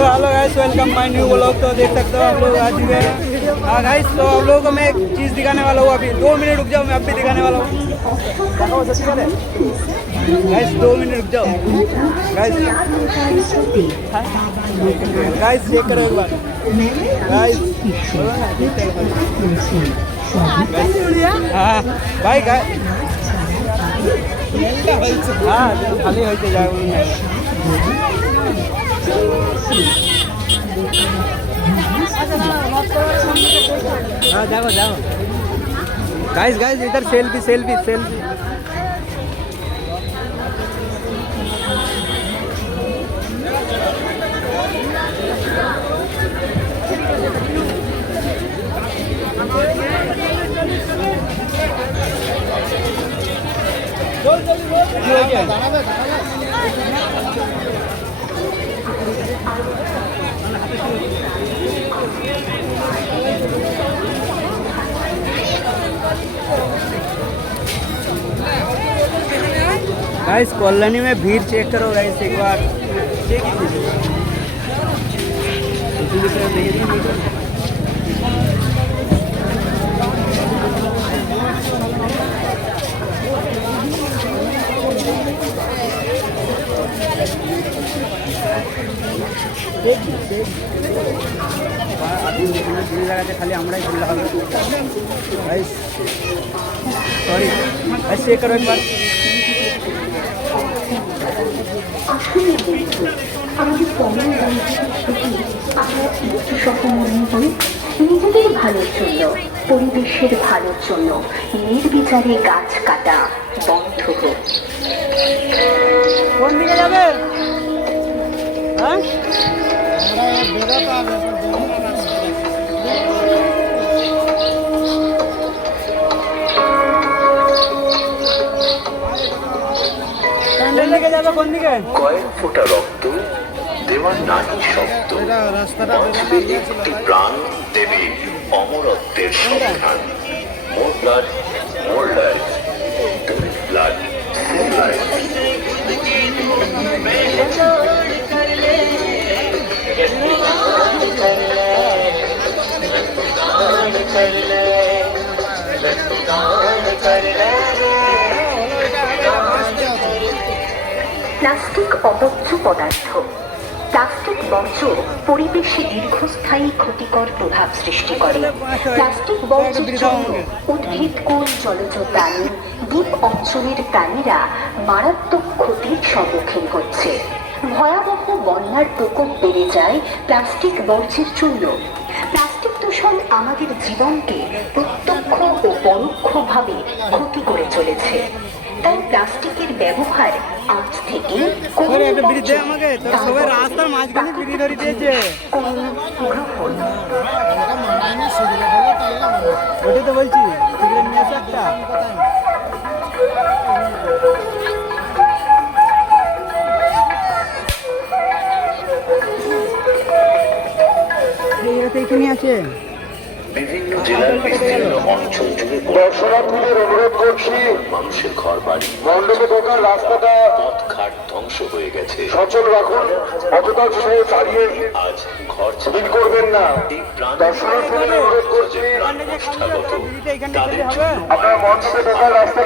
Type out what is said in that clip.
तो hello guys, welcome my new vlog. तो देख सकते हो आप लोग आज के। हाँ गाइस, तो आप लोगों को मैं एक चीज़ दिखाने वाला हूँ। अभी 2 मिनट रुक जाओ, मैं अभी दिखाने वाला हूँ। गाइस 2 मिनट रुक जाओ। गाइस गाइस चेक करो एक बार। गाइस हाँ भाई गाइस, हाँ खाली होते जाए। हाँ जाओ जाओ गाइस। गाइस इधर selfie selfie selfie. Guys colony में भीड़ चेक करो गाइस एक बार। खाली আমরাই খুললে হবে গাইস। সরি গাইস চেক করো একবার। নিজেদের ভালোর জন্য, পরিবেশের ভালোর জন্য নির্বিচারে গাছ কাটা বন্ধ হোক। কোন দিকে যাবে? হ্যাঁ কোন দিকে? কয়েক ফোঁটা রক্ত দেওয়ার নারী শব্দ, একটি প্রাণ দেবী অমরত্বের সন্ধান। মোর ব্লাড মোর লাইফ, তুমি ব্লাড সেম লাইফ। প্লাস্টিক অবর্জ্য পদার্থ। প্লাস্টিক বর্জ্য পরিবেশে দীর্ঘস্থায়ী ক্ষতিকর প্রভাব সৃষ্টি করে। প্লাস্টিক বর্জ্যের জন্য উদ্ভিদকুল, জলজ প্রাণী, দ্বীপ অঞ্চলের প্রাণীরা মারাত্মক ক্ষতির সম্মুখীন হচ্ছে। ভয়াবহ বন্যার প্রকোপ বেড়ে যায় প্লাস্টিক বর্জ্যের জন্য। প্লাস্টিক দূষণ আমাদের জীবনকে প্রত্যক্ষ ও পরোক্ষভাবে ক্ষতি করে চলেছে। তাই প্লাস্টিকের ব্যবহার আজ থেকে রাস্তার মাঝখানে বিড়ি ধরে দিয়েছে। ওটাই তো বলছি, সিগারেট নিয়ে আসো একটা। এখানে আছে বিভিন্ন জেলার বিভিন্ন অঞ্চল জুড়ে দর্শনার্থীদের অনুরোধ করছি, মানুষের ঘর বাড়ি, মণ্ডপে ঢোকার রাস্তাটা, পথঘাট ধ্বংস হয়ে গেছে। সচল রাখুন, অতটা বিষয়ে ছাড়িয়ে আজ ঘর ছাড়া করবেন না। এই প্রাণ দর্শনার্থীদের অনুরোধ করছি, আপনারা মণ্ডপে ঢোকার রাস্তা